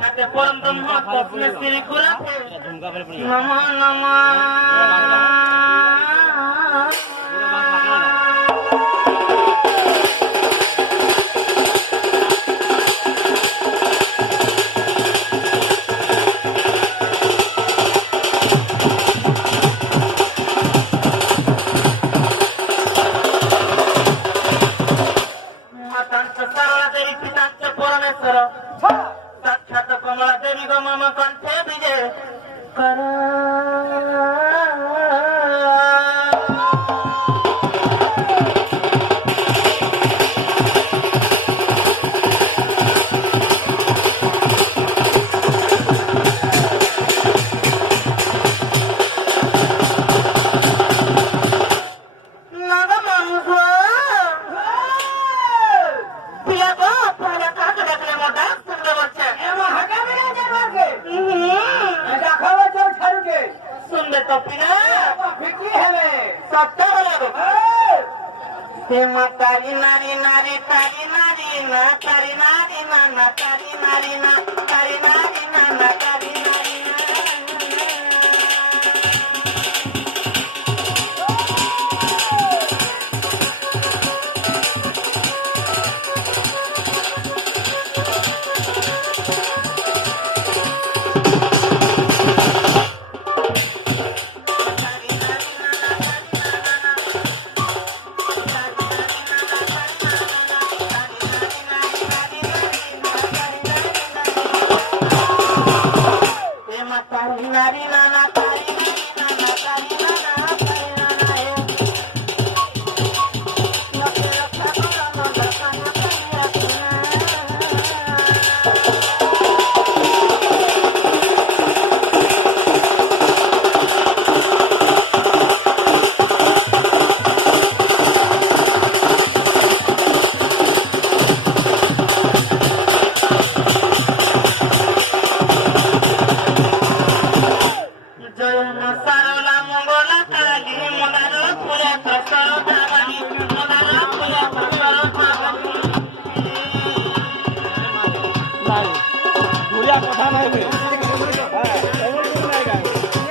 সাথে পরম ব্রহ্ম তস্মৈ শ্রী গুরুতে নমঃ নমঃ। মাতাঞ্চ সারলা দেবী পিতাঞ্চ পরমেশ্বর সাক্ষাৎ কমলা দেবী গো মম কণ্ঠে বিজে কর। तारी नारी नारी तारी नारी ना तारी नारी ना ना तारी नारी ना तारी नारी ना ना तारी नारी ना। কথা নাই